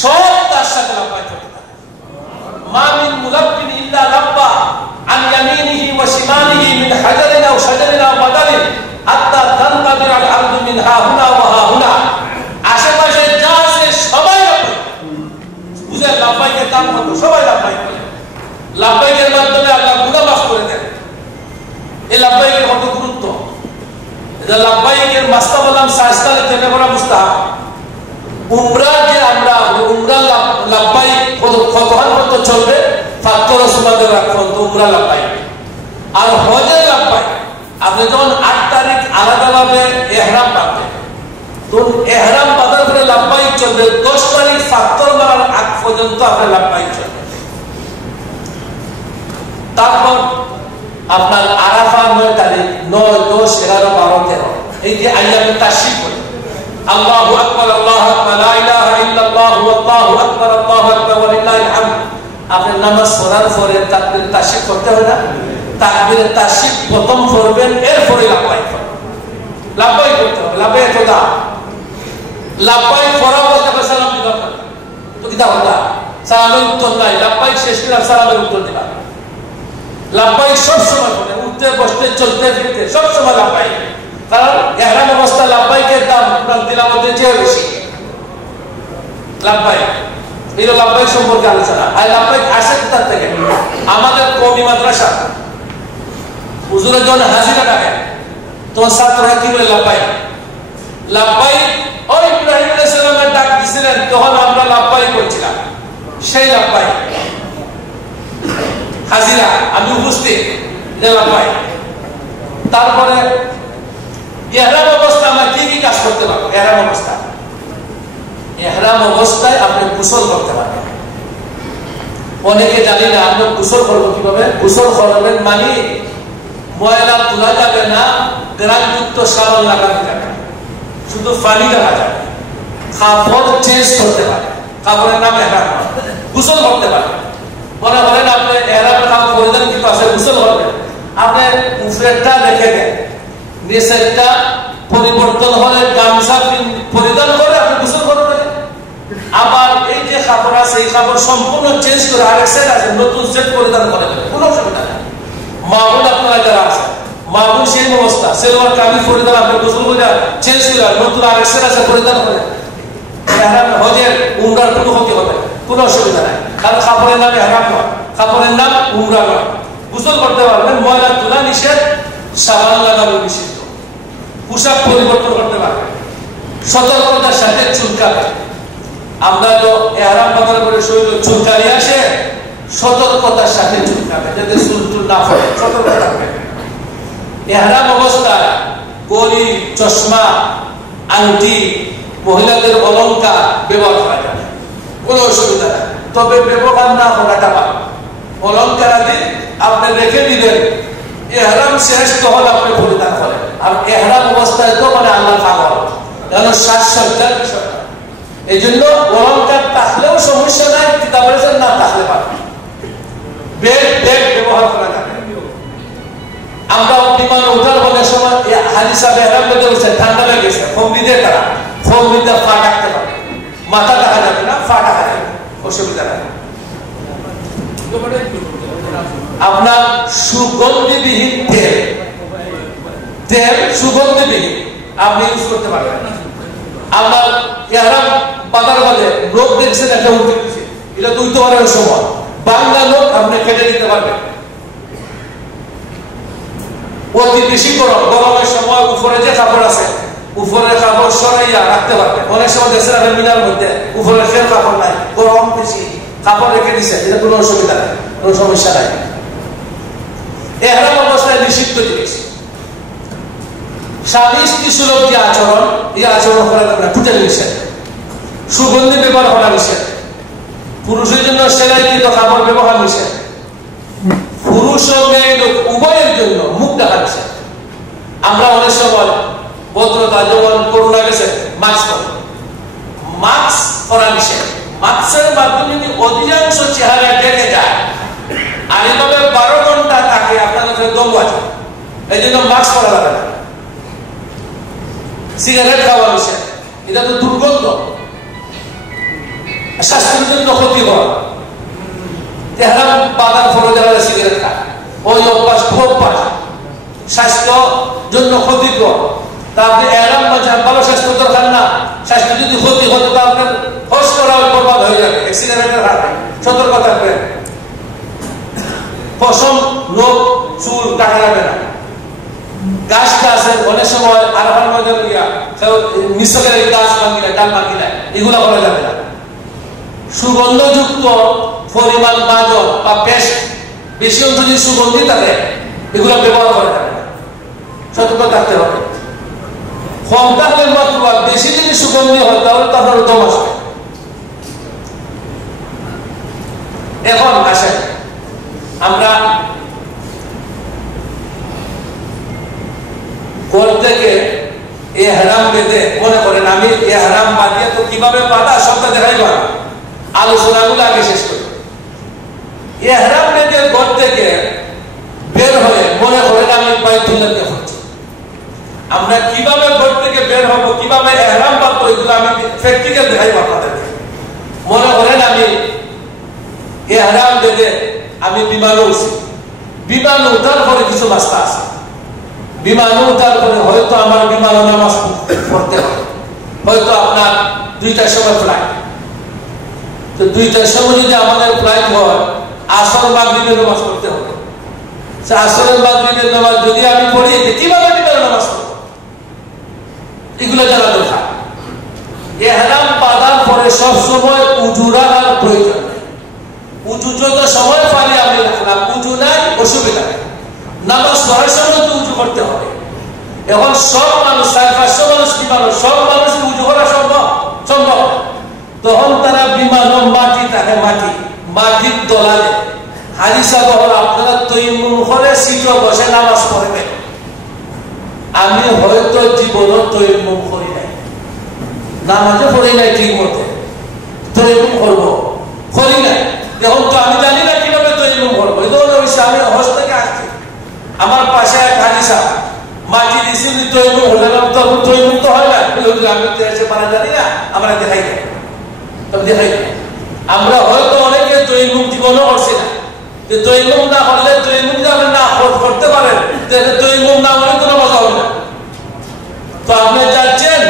সব তার সাথে লাব্বাইক করতে থাকে। মা মিন মুলাব্বিন ইল্লা লাব্বা আন ইয়ামিনিহি ওয়া শিমালিহি মিন হাজারিন আও শাজারিন আও মাদারিন হাত্তা তানতাদির আল আরদু মিন হাহুনা ওয়া হাহুনা। আশেপাশে যা আছে সবাই লাব্বাইক। বুঝে লাব্বাইকের দাম কত? সবাই লাব্বাইক করে। লাব্বাইকের মাধ্যমে আল্লাহ গুনাহ মাফ করে দেন। এই লাব্বাইকের কত গুরুত্ব! এটা লাব্বাইকের মাসলা বললাম সাইস্তালে থেকে করা মুস্তাহাব। উমরা যে আমরা উমরা লাব্বাইক কতক্ষণ পর্যন্ত চলবে? ফাত্তর সুমাদের রাখুন তো উমরা লাব্বাইক। আর হজের লাব্বাইক আপনি যখন 8 তারিখ আলাদাভাবে ইহরাম বাঁধবেন, তো ইহরাম বাঁধার পরে লাব্বাইক চলবে। 10 তারিখ ফাত্তর মারার আগ পর্যন্ত আপনার লাব্বাইক চলবে। তারপর আপনার আরাফা 9 তারিখ, 9, 10, 11, 12, 13 এই যে আইয়ামে তাশরিক করে আল্লাহু আকবার আল্লাহু আকবার লা ইলাহা ইল্লাল্লাহ আল্লাহু আকবার ওয়া লিল্লাহিল হামদ। আপনি নামাজ পড়ার পরে তাকবীর তাশরিক করতে হয় না? তাকবীর তাশরিক প্রথম করবেন, এরপরে লাব্বাইক করবেন। লাব্বাইক করতে হবে। লাব্বাইক খোদা লাব্বাইক পড়া অবস্থায় সালাম দিতে হবে তো কি কথা? সালামের উত্তর নাই। লাব্বাইক শেষ করে সালামের উত্তর দিবা। লাব্বাইক সব সময় করে, উঠতে বসতে চলতে ফিরতে সব সময় লাব্বাইক। কারণ ইহরাম অবস্থা লাব্বাইকের দাম আপনার তিলাওয়াতের চেয়ে বেশি। লাব্বাইক এই লাব্বাইক সম্পর্কে আলোচনা। আর লাব্বাইক আসে কোথা থেকে? আমাদের কওমি মাদ্রাসা হুজুরের জন্য হাজিরা ডাকে, তোমার ছাত্ররা কি বলে? লাব্বাইক লাব্বাইক। ওই ইব্রাহিম আলাইহিস সালামের ডাক দিছিলেন, তখন আমরা লাব্বাইক বলছিলাম। সেই লাব্বাইক হাজিরা, আমি উপস্থিত, যে লাব্বাইক। তারপরে ইহরাম অবস্থা আমরা কি কি কাজ করতে পারবো? ইহরাম অবস্থায় আপনি গোসল করতে পারবেন। অনেকে জানি না আমরা গোসল করবো কিভাবে। গোসল করবেন মানে ময়লা তোলা যাবে না, গ্রামযুক্ত সাবান লাগানো যাবে না, শুধু পানি দেওয়া যাবে। কাপড় চেঞ্জ করতে পারে, কাপড়ের নাম ইহরাম। গোসল করতে পারে। মনে করেন আপনি ইহরামের কাপড় পরিধান কিন্তু আছে, গোসল করবেন, আপনি উপরেরটা রেখে দেন, নিচেরটা পরিবর্তন হলে গামছা পরিধান করে আপনি গোসল করবেন। আবার এই যে কাপড় আছে এই কাপড় সম্পূর্ণ চেঞ্জ করে আরেক সেট আছে, নতুন সেট পরিধান করেন, কোনো অসুবিধা নেই। মাহবুব আপনারা যারা আছে, মাহবুব সেই অবস্থা, সেলোয়ার কামিজ পরিধান আপনি গোসল করে চেঞ্জ করে নতুন আরেক সেট আছে পরিধান করেন। হজের উমরার কোনো ক্ষতি হবে, কোনো অসুবিধা নাই। কারণ কাপড়ের নাম ইহরাম নয়, কাপড়ের নাম উমরা নয়। গোসল করতে পারবেন, ময়লা তোলা নিষেধ, সাবান লাগানো নিষিদ্ধ। পোশাক পরিবর্তন করতে পারবেন, সতর্কতার সাথে চুলকাবেন। আমরা তো ইহরাম বাঁধার পরে শরীরে চুলকানি আসে, সতর্কতার সাথে চুলকাবেন যাতে চুল টুল না পড়ে, সতর্ক থাকবেন। ইহরাম অবস্থায় গড়ি, চশমা, আংটি, মহিলাদের অলংকার ব্যবহার করা যাবে, কোনো অসুবিধা নেই। তবে ব্যবহার না করাটা ভালো। অলংকার আদি আপনি রেখে দিলেন, ইহরাম শেষ তখন আপনি পরিধান করেন। আর ইহরাম অবস্থায় তো মানে আল্লাহ পাগল, যেন শ্বাসসজ্জার বিষয়। এই জন্য অলংকার থাকলেও সমস্যা নাই, কিতাবের না থাকলে পারবে। বেগ ব্যবহার করা যাবে। আমরা বিমান ওঠার বলে সময় হাজি সাহেব ইহরাম বেঁধে উঠছে, ঠান্ডা লেগেছে, ফোমরি দিয়ে তারা ফোমরিতে ফা ডাকতে পারে, মাথা দেখা যাবে না, ফা ডাকা যাবে, অসুবিধা নাই। আপনার সুগন্ধিবিহীন তেল সুগন্ধিবিহীন আপনি ইউজ করতে পারবেন। আপনার ইহরাম বাঁধার বলে লোক দেখছেন একটা উঠে দিচ্ছে, এটা তো উঠতে পারার সময় বাংলা লোক আপনি কেটে দিতে পারবেন। অতি বেশি গরমের সময় উপরে যে কাপড় আছে, উপরের কাপড় সরাইয়া রাখতে পারবেন। অনেক সময় দেশের আপনি মিনার মধ্যে উপরে ফের কাপড় নাই, গরম বেশি, কাপড় রেখে দিচ্ছে, এটা কোনো অসুবিধা নেই, কোনো সমস্যা নাই। ইহরাম অবস্থায় নিষিদ্ধ জিনিস, স্বামী স্ত্রী সুলভ যে আচরণ, এই আচরণ করা যাবে না, টুটাল নিষেধ। সুগন্ধি ব্যবহার করা নিষেধ। পুরুষের জন্য সেলাইকৃত কাপড় ব্যবহার নিষেধ। পুরুষ ও মেয়ে লোক উভয়ের জন্য মুখ ঢাকা নিষেধ। আমরা অনেক সময় ভদ্রতা যেমন করোনা গেছে মাস্ক করা নিষেধ। মাস্কের মাধ্যমে যদি অধিকাংশ চেহারা ঢেকে যায় আর এভাবে 12 ঘন্টা থাকে, আপনার কাছে দম আছে, এই জন্য মাস্ক করা যাবে না। সিগারেট খাওয়া নিষেধ, এটা তো দুর্গন্ধ। স্বাস্থ্যের জন্য ক্ষতিকর। এহরাম বাঁধার ফলে যারা সিগারেট খায়, ওই অভ্যাস খুব অভ্যাস, স্বাস্থ্য জন্য ক্ষতিকর। তা আপনি এহরাম বাঁধান, ভালো স্বাস্থ্য দরকার না। স্বাস্থ্য যদি ক্ষতি হতো তা আপনার হজ করা বরবাদ হয়ে যাবে, অ্যাক্সিডেন্টের হাতে। সতর্ক থাকবেন। পশম, লোক, চুল কাটা যাবে না। গাছটা আছে অনেক সময় আরহার মধ্যে মিশ্রের গাছ ভাঙিলে, ডাল ভাঙিলে, এগুলা করা যাবে না। সুগন্ধযুক্ত পরিমাণ মাদক বা পেস্ট বেশি অংশ যদি সুগন্ধি থাকে, এগুলো ব্যবহার করা যাবে না। সতর্ক থাকতে হবে। কম থাকলে মাত্র, বেশি যদি সুগন্ধি হয় তাহলে তাদের দম আসবে। এখন আসেন আমরা ঘর থেকে এহরাম বেঁধে, মনে করেন আমি এহরাম বাঁধিয়ে তো কিভাবে বাঁধা সবটা দেখাইবা, আলোচনাগুলো আগে শেষ করি। এহরাম বেঁধে ঘর থেকে বের হয়ে মনে করেন আমি বাইতুল্লাহকে হচ্ছি, আমরা কিভাবে ঘর থেকে বের হব, কিভাবে এহরাম বাঁধবো, এগুলো আমি প্র্যাকটিক্যাল দেখাইব আপনাদেরকে। মনে করেন আমি এহরাম বেঁধে আমি বিমানে উঠছি, বিমানে উঠার পরে কিছু রাস্তা আছে, বিমানে উঠার পরে হয়তো আমার বিমানে নামাজ পড়তে হবে, হয়তো আপনার 2টার সময় ফ্লাইট। তো 2টার সময় যদি আমাদের ফ্লাইট হয়, আসর মাগরিবের নামাজ পড়তে হবে। আসরের মাগরিবের নামাজ যদি আমি পড়ি, কিভাবে বিমানে নামাজ পড়ব, এগুলো জানা দরকার। এহরাম বাঁধার পরে সব সময় উজু রাখার প্রয়োজন নেই। উজু যত সময় পারি আমি রাখলাম, উজু নাই অসুবিধা নেই। নামাজ পড়ার সময় তো উজু করতে হবে। এখন সব মানুষ, 400-500 মানুষ কি মানুষ, সব মানুষের উজু করা সম্ভব? তখন তারা বিমান মাটি থাকে, মাটির দলালে হাদিসা বহর আপনারা তৈমুম করে সিটো বসে নামাজ পড়বেন। আমি হয়তো জীবনও তৈমুম করি নাই, নামাজে পড়ি নাই ঠিক মতে, তৈমুম করবো করি নাই। এখন তো আমি জানি না কিভাবে তৈমুম করবো। এই ধরনের আমি হজ থেকে আসছি, আমার পাশে এক হাদিসা মাটি দিছি, তৈমুম হলে তখন তৈমুম তো হয় না। আমি তো এসে পারা জানি না, আমরা দেখাই দেয়, আমরা হয়তো অনেকে তৈমুম জীবনও করছি না। তৈমুম না করলে, তৈমুম যে আপনি না করতে পারেন, তৈমুম না হলে তো নামাজ হবে না। তো আপনি যাচ্ছেন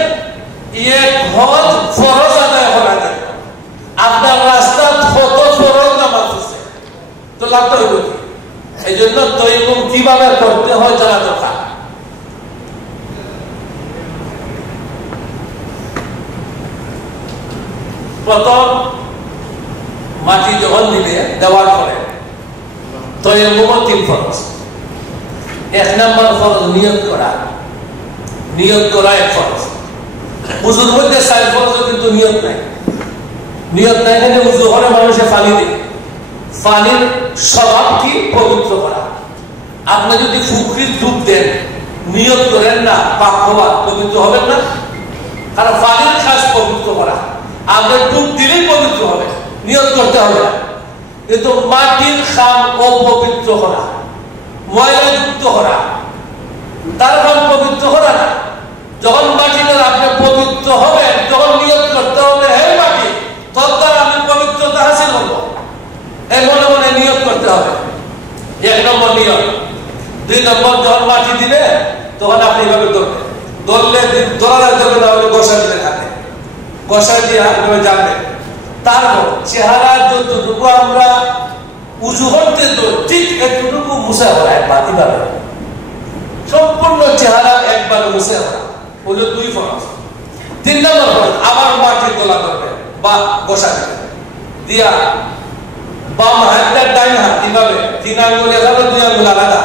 হজ ফরজ আদায় করা যায়, আপনার রাস্তা কত ফরজ নামাজ হচ্ছে, তো লাভটা হইব কি? এই জন্য তৈমুম কিভাবে করতে হয় জানা দরকার। প্রথম মাটি যখন দিলে, দেওয়ার পরে তৈমুম 3 ফরজ। 1 নম্বর ফরজ নিয়ত করা, নিয়ত করা 1 ফরজ। উজুর মধ্যে 4 ফরজ, কিন্তু নিয়ত নাই। নিয়ত নাই এখানে উজু করে মানুষে পানি দেয়। পানির স্বভাব কি? পবিত্র করা। আপনি যদি ফুকরির ডুব দেন, নিয়ত করেন না পাক হওয়ার, পবিত্র হবেন না। কারণ পানির খাস পবিত্র করা, আপনি ডুব দিলেই পবিত্র হবে, নিয়ত করতে হবে না। কিন্তু মাটির খাম অপবিত্র করা, ময়লাযুক্ত করা, তার খাম পবিত্র করা না। যখন মাটিতে আপনি পবিত্র হবেন, তখন নিয়ত করতে হবে, হে মাটি, তোর দ্বারা আমি পবিত্রতা হাসিল করবো, এই মনে মনে নিয়ত করতে হবে। 1 নম্বর নিয়ত। 2 নম্বর, যখন মাটি দিবে তখন আপনি এইভাবে ধরবেন, ধরলে ধরার জন্য গোসা দিলে থাকে, গোসা দিয়ে আপনি জানবেন। তারপর চেহারা যতটুকু আমরা উঁচু করতে, ঠিক এতটুকু মুছে হয় একবার, এইভাবে সম্পূর্ণ চেহারা একবার মুছে হয়, ওই 2 ফরজ। 3 নম্বর ফরজ, আবার মাটির তোলা করবেন বা গোসা দিবেন, দিয়া বাম হাতটা ডাইন হাত এইভাবে 3 আঙ্গুল এখানে, 2 আঙ্গুল আলাদা,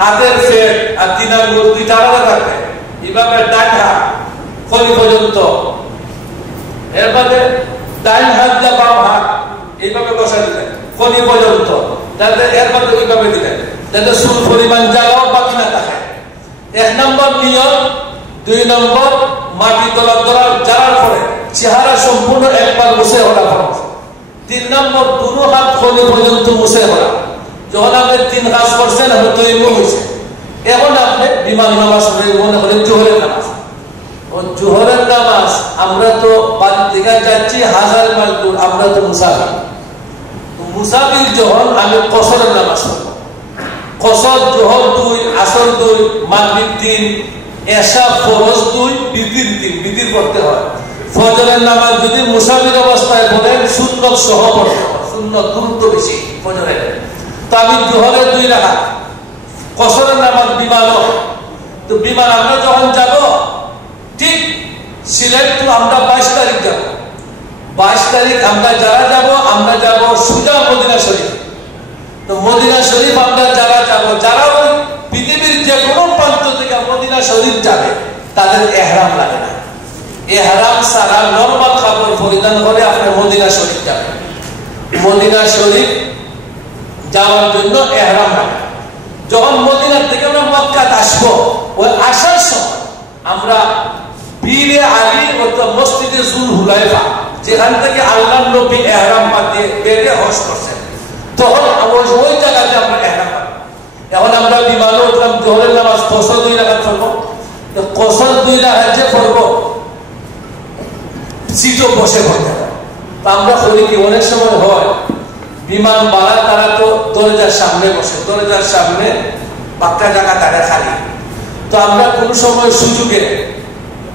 হাতের ফেট আর 3 আঙ্গুল 2টা আলাদা থাকবে, এইভাবে ডাইন হাত কলি পর্যন্ত, এরপরে ডাইন হাত দিয়ে বাম হাত এইভাবে বসা দিলেন কলি পর্যন্ত, যাতে এরপরে এইভাবে দিলেন যাতে চুল পরিমাণ জায়গাও বাকি না থাকে। 1 নম্বর নিয়ত। 2 নম্বর মাটি তোলা জানার পরে চেহারা সম্পূর্ণ একবার মুছে ওঠা ফরজ। 3 নম্বর দুনো হাত কলি পর্যন্ত মুছে ওঠা। যখন আপনি 3 কাজ করছেন, হয়তো এমন হয়েছে, এখন আপনি বিমান নামাজ মনে করেন জোহরের নামাজ, জোহরের নামাজ আমরা তো বাড়ি থেকে যাচ্ছি 1000 মাইল দূর, আমরা তো মুসাফির। মুসাফির যখন আমি কসরের নামাজ পড়ব, কসর জোহর 2, আসর 2, মাগরিব 3, এশা ফরজ 2, বিতির 3, বিতির পড়তে হয়। ফজরের নামাজ যদি মুসাফির অবস্থায় পড়েন সুন্নত সহ পড়তে হয়, সুন্নত গুরুত্ব বেশি ফজরের। তো আমি জোহরের 2 রাকাত, কসরের নামাজ বিমানও। তো বিমান আমরা যখন যাব, ঠিক সিলেট তো আমরা 22 তারিখ যাব। 22 তারিখ আমরা যারা যাব, আমরা যাব সোজা মদিনা শরীফ। তো মদিনা শরীফ আমরা যারা যাব, যারা ওই পৃথিবীর যে কোনো প্রান্ত থেকে মদিনা শরীফ যাবে, তাদের ইহরাম লাগে না। ইহরাম ছাড়া নরমাল কাপড় পরিধান করে আপনি মদিনা শরীফ যাবেন। মদিনা শরীফ যাওয়ার জন্য ইহরাম লাগে। যখন মদিনা থেকে আমরা মক্কাতে আসবো, ওই আসার সময় আমরা বীরে আলী অর্থাৎ মসজিদে জুল হুলাইফা, যেখান থেকে আল্লাহর নবী ইহরাম বাঁধিয়ে বেড়ে হজ করছেন, তখন ওই জায়গাতে আমরা ইহরাম বাঁধব। এখন আমরা বিমানে উঠলাম, জোহরের নামাজ কসর 2 রাকাত পড়বো। তো কসর 2 রাকাত যে পড়বো, সিটও বসে পড়তে হবে। তো আমরা করি কি, অনেক সময় হয় বিমান বাড়া, তারা তো দরজার সামনে বসে, দরজার সামনে বাক্কা জায়গা তারা খালি। তো আমরা কোন সময় সুযোগে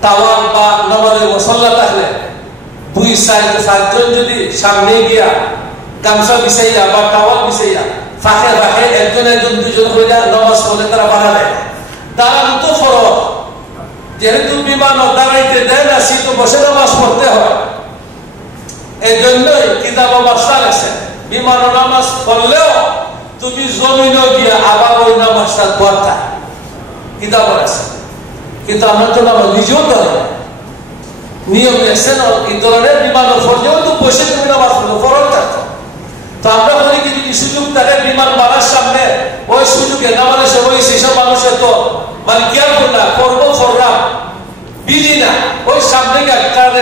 টাওয়ার বা নমাজের মুসল্লা থাকলে 2-4 যদি সামনে গিয়া গামছা বিছাইয়া বা টাওয়াল বিছাইয়া ফাঁকে ফাঁকে একজন 2জন হইয়া নামাজ পড়লে তারা বাধা দেয়। তারা তো ফরজ, যেহেতু বিমান দাঁড়াইতে দেয় না, শীত বসে নামাজ পড়তে হয়। এই জন্যই কিতাব মাসাল আছে, বিমান নামাজ পড়লেও তুমি জমিনে গিয়া আবার ওই নামাজটা পড়তা, কিতাব আছে। কিন্তু আমরা তো নামাজ নিজেও ধরে নিয়ম লেখছেন, এই ধরনের বিমান পড়লেও তো বসে তুমি নামাজ পড়লো, ফরজ থাকতো। তো আমরা বলি কি, যদি সুযোগ থাকে বিমান বাড়ার সামনে, ওই সুযোগে নামাজের সময় সেসব মানুষের তো মানে কেয়ার করলাম, পড়বো ফরলাম বিধি না, ওই সামনে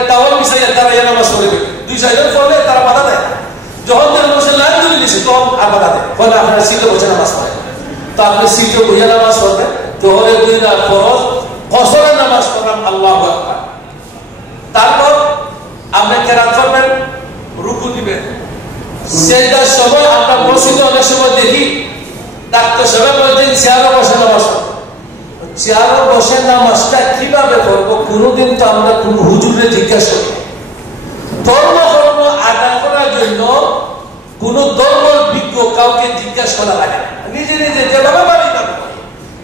টাওয়াল মিশাইয়া তারা নামাজ পড়বে। 2-4 জন পড়লে তারা বাধা দেয়। যখন তারা মানুষের লাইন তুলে দিচ্ছে, তখন আর বাধা দেয়, বলে আপনারা সিটে বসে নামাজ পড়েন। তো আপনি সিটে বসে নামাজ পড়বেন। জোহরের 2 রাকাত ফরজ, কসরের নামাজ পড়লাম আল্লাহু আকবার। তারপর আপনি কেরাত করবেন, রুকু দিবেন। সেটার সময় আমরা মসজিদে অনেক সময় দেখি ডাক্তার সাহেব বলছেন চেয়ারে বসে নামাজ পড়বো। চেয়ারে বসে নামাজটা কিভাবে পড়বো, কোনোদিন তো আমরা কোন হুজুরে জিজ্ঞাসা করি। ধর্ম আদায় করার জন্য কোন ধর্মের বিজ্ঞ কাউকে জিজ্ঞাসা করা লাগে না, নিজে নিজে যেভাবে পারি তাকে করি।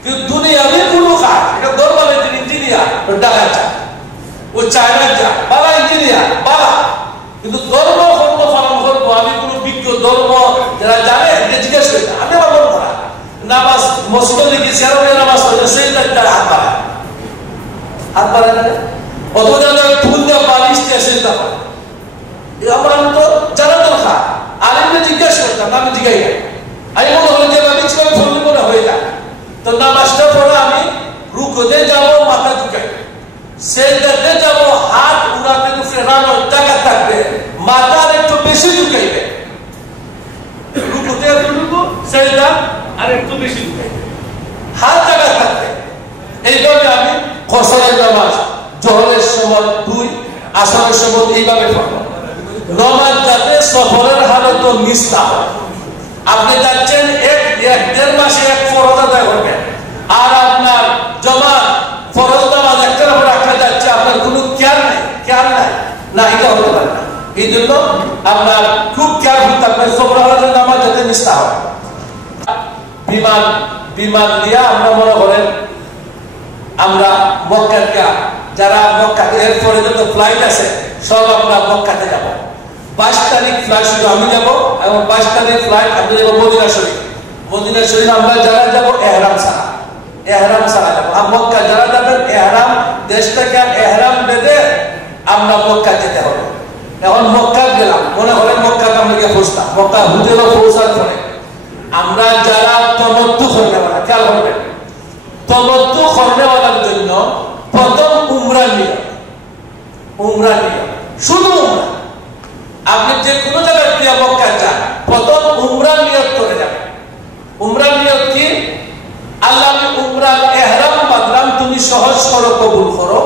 কিন্তু দুনিয়াবি কোনো কাজ, এটা ধর্মের ইঞ্জিনিয়ার ডাকা যায়, ও চায়না যায়, বালা ইঞ্জিনিয়ার বালা, কিন্তু ধর্ম পালন করবো আমি কোন বিজ্ঞ ধর্ম যারা জানে জিজ্ঞেস করি না। আমি আমার মন করা নামাজ মসজিদে দেখি সেরকম নামাজ পড়ে সেই হাত বাড়ায়, হাত বাড়ায় না, অত জানা ফুল দেওয়া বালিশ দিয়ে সেটা করে। আমরা তো জানা দরকার, আরেকটা জিজ্ঞাসা করতাম, আমি জিজ্ঞাই না। আমি মনে হলো যে আমি ছিলাম ফুল মনে হয়ে যায়। তো নামাজটা পড়ে আমি রুকুতে যাবো, মাথা ঝুঁকাই, সেজদাতে যাব, হাত উড়াতে ফেরানোর জায়গা থাকবে, মাথার একটু বেশি ঝুঁকাইবে। রুকুতে এতটুকু, সেজদা আর একটু বেশি ঝুঁকাইবে, হাত জায়গা থাকবে। এইভাবে আমি কসরের নামাজ জোহরের সময় 2, আসরের সময় এইভাবে পড়বো। নামাজ যাতে সফরের হালত মিস না হয়। আপনি যাচ্ছেন 1-1.5 মাসে 1 ফরজ আদায় করবেন, আর আপনার জমা ফরজ নামাজ একটার পর একটা যাচ্ছে, আপনার কোনো কেয়ার নাই, কেয়ার নাই না, এটা হতে পারে না। এই জন্য আপনার খুব কেয়ারফুল থাকবেন, সফরের নামাজ যাতে মিস না হয়। বিমান দিয়া আমরা মনে করেন আমরা মক্কাতে, যারা মক্কাতে এরপরে যত ফ্লাইট আছে সব আমরা মক্কাতে যাব। 22 তারিখ ফ্লাইট শুধু আমি যাব, এবং 22 তারিখ ফ্লাইট আপনি যাব মদিনা শরীফ। মদিনা শরীফ আমরা যারা যাব এহরাম ছাড়া, এহরাম ছাড়া যাবো। আর মক্কা যারা যাবেন এহরাম দেশ থেকে এহরাম বেঁধে আমরা মক্কা যেতে হবে। এখন মক্কা গেলাম, মনে করেন মক্কাতে আমরা গিয়ে পৌঁছলাম, মক্কা হোটেলে পৌঁছার পরে আমরা যারা তমত্তু করনেওয়ালা, খেয়াল করবেন, তমত্তু করনেওয়ালার জন্য প্রথম উমরা নিয়ম, উমরা নিয়ম, শুধু উমরা। আপনি যে কোনো জায়গায় প্রিয় মক্কা যান, প্রথম উমরা নিয়ত করে যাবেন। উমরা নিয়ত কি? আল্লাহ আমি উমরার ইহরাম বাঁধলাম, তুমি সহজ করো, কবুল করো।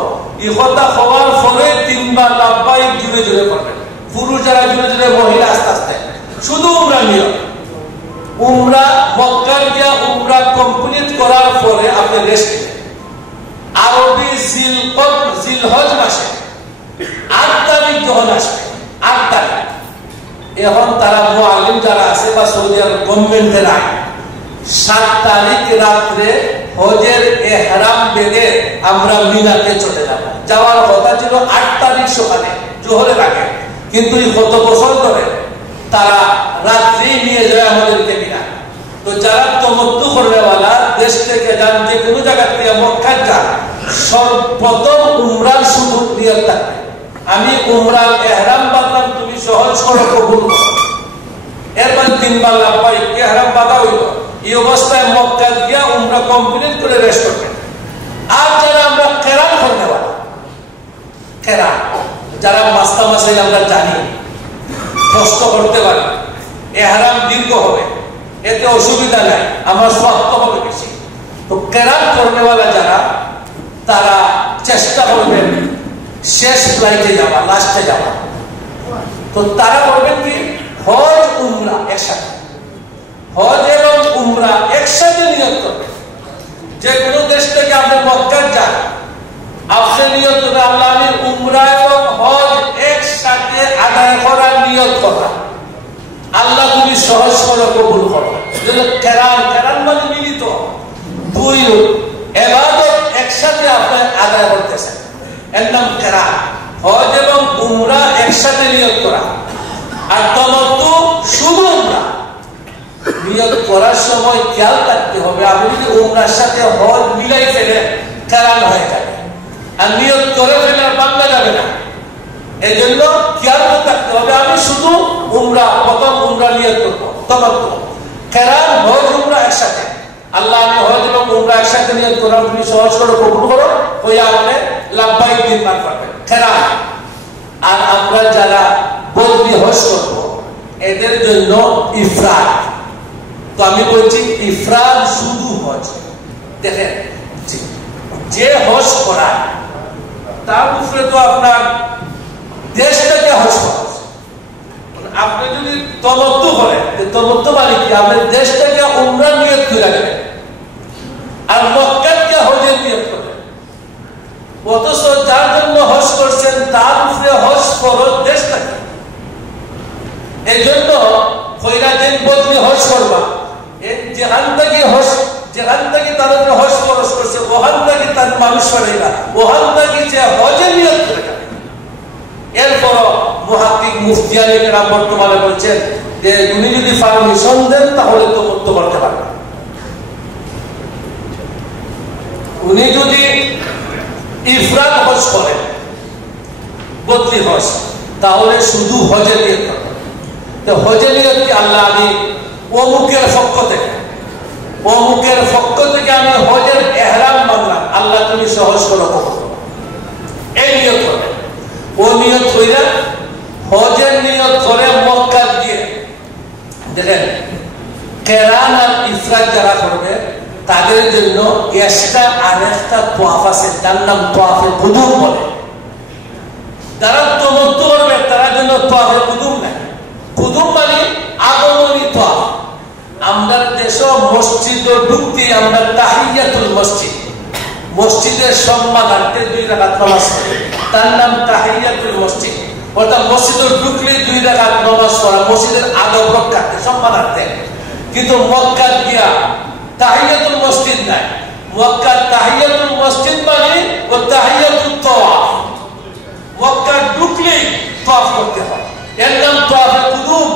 এই কথা হওয়ার পরে তিনবার লাব্বাইক জুড়ে জুড়ে করবেন। পুরুষ যারা জুড়ে জুড়ে, মহিলা আস্তে আস্তে। শুধু উমরা নিয়ম। উমরা মক্কায় গিয়া উমরা কমপ্লিট করার পরে আপনি রেস্ট নেবেন। আরবি জিলহজ মাসে 8 তারিখ যখন আসবে, 8 তারিখ, এখন তারা মুআল্লিম যারা আছে বা সৌদি আরব গভর্নমেন্টের আইন 7 তারিখ রাত্রে হজের ইহরাম বেঁধে আমরা মিনাতে চলে যাব। যাওয়ার কথা ছিল 8 তারিখ সকালে জোহরের আগে, কিন্তু এই কত বছর ধরে তারা রাত্রি নিয়ে যায় আমাদেরকে মিনা। তো যারা তমত্তু করনেওয়ালা দেশ থেকে যান, যে কোনো জায়গা থেকে মক্কা যান, সর্বপ্রথম উমরার শুধু নিয়ত থাকবে, আমি উমরার ইহরাম বাঁধলাম, তুমি সহজ করে কবুল করো। এরপর 3 বার লাব্বাইক ইহরাম বাঁধা হইল। এই অবস্থায় মক্কা গিয়া উমরা কমপ্লিট করে রেস্ট করবেন। আর যারা আমরা কেরান করনেওয়ালা, কেরান যারা মাস্তা মাসে আমরা জানি কষ্ট করতে পারি, ইহরাম দীর্ঘ হবে, এতে অসুবিধা নাই, আমার স্বাস্থ্য হবে বেশি। তো কেরান করনেওয়ালা যারা, তারা চেষ্টা করবেন শেষ ফ্লাইটে যাওয়া, লাস্টে যাওয়া। তো তারা করবেন কি, হজ উমরা একসাথে, হজ এবং উমরা একসাথে নিয়ত করবেন। যে কোনো দেশ থেকে আপনি মক্কা যান, আপনি নিয়ত করবেন আল্লাহ আমি উমরা এবং হজ একসাথে আদায় করার নিয়ত করা, আল্লাহ তুমি সহজ করে কবুল করো। কেরান মানে মিলিত, দুই ইবাদত একসাথে আপনি আদায় করতেছেন, এর নাম কেরান। হজ এবং উমরা একসাথে নিয়ত করা। আর তামাত্তু শুধু উমরা। নিয়ত করার সময় খেয়াল রাখতে হবে, আপনি যদি উমরার সাথে হজ মিলাই ফেলেন কেরান হয়ে যাবে, আর নিয়ত করে ফেলে বাংলা যাবে না। এই জন্য খেয়াল রাখতে হবে, আমি শুধু উমরা, প্রথম উমরা নিয়ত করবো, তামাত্তু। কেরান হজ উমরা একসাথে, আল্লাহ আমি হজ এবং উমরা একসাথে নিয়ত করলাম, তুমি সহজ করে কবুল করো, হয়ে আপনি লাব্বাইক 3 বার করবেন, কেরান। আর আমরা যারা বদলি হজ করব, এদের জন্য ইফরাদ। তো আমি বলছি ইফরাদ শুধু হজ। দেখেন, যে হজ করায় তার উপরে তো আপনার দেশ থেকে হজ করা। আপনি যদি তামাত্তু করেন, তামাত্তু মানে কি, আপনি দেশ থেকে উমরা নিয়ত করে নেবেন আর মক্কা থেকে হজের নিয়ত করবেন। অথচ যার জন্য হজ করছেন তার উপরে হজ ফরজ দেশ থেকে। এই জন্য কইরা দিন বদলি হজ করবা, যেখান থেকে তার উপরে হজ ফরজ করছে, ওখান থেকে তার মানুষ করেনা, ওখান থেকে যে হজের নিয়ত করে যাবে। এরপর মুহাক্কিক মুফতি আলী কেরাম বর্তমানে বলছেন যে উনি যদি পারমিশন দেন তাহলে তো মুক্ত করতে পারবেন। উনি যদি ইফরাদ হজ করেন, বদলি হজ, তাহলে শুধু হজের নিয়ত করবেন। তো হজের নিয়ত কি, আল্লাহ আমি অমুকের পক্ষ থেকে আমি হজের ইহরাম বাঁধলাম, আল্লাহ তুমি সহজ করো, এই নিয়ত করবেন। ও নিয়ত হইলে হজের নিয়ত করে মক্কা দিয়ে, দেখেন কেরান আর ইফরাদ যারা করবে তাদের জন্য এক্সট্রা আরেকটা তোয়াফ আছে, তার নাম তোয়াফে কুদুম বলে। যারা তামাত্তু করবে তার জন্য তোয়াফে কুদুম নাই। কুদুম মানে আগমনী তোয়াফ। আমরা দেশে মসজিদ ঢুকতে আমরা তাহিয়াতুল মসজিদ, মসজিদের সম্মানার্থে 2 রাকাত নামাজ পড়ি, তার নাম তাহিয়াতুল মসজিদ। অর্থাৎ মসজিদে ঢুকলে 2 রাকাত নামাজ পড়া, মসজিদের আদব রক্ষার্থে, সম্মানার্থে। কিন্তু মক্কা গিয়া তাহিয়াতুল মসজিদ নাই। মক্কা তাহিয়াতুল মসজিদ মানে ও তাহিয়াতুত তাওয়াফ। মক্কা ঢুকলে তাওয়াফ করতে হয়, এর নাম তাওয়াফে কুদুম,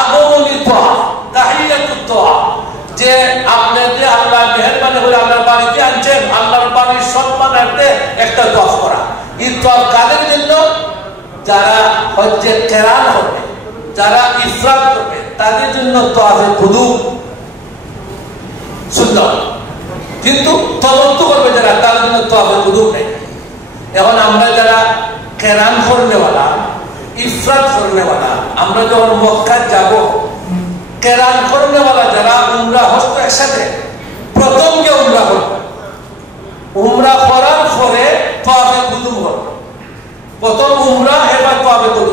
আগমনী তাওয়াফ, তাহিয়াতুত তাওয়াফ। যে আপনি যে আল্লাহ মেহেরবানি করে আল্লাহর বাড়িতে আনছেন, আল্লাহর বাড়ির সম্মানার্থে একটা তাওয়াফ করা। এই তাওয়াফ কাদের জন্য? যারা হজ্জে কেরান হবে, যারা ইফরাদ করবে, তাদের জন্য তাওয়াফে কুদুম সুন্নাত। কিন্তু তামাত্তু করবে যারা, তাদের জন্য তাওয়াফে কুদুম নেই। এখন আমরা যারা কেরান করনেওয়ালা, ইফরাদ করনেওয়ালা, আমরা যখন মক্কা যাব, কেরান করনেওয়ালা যারা উমরা হজ তো একসাথে, প্রথম যে উমরা করবে, উমরা করার পরে তোয়াফে কুদুম হল, প্রথম উমরা এবার তোয়াফে কুদুম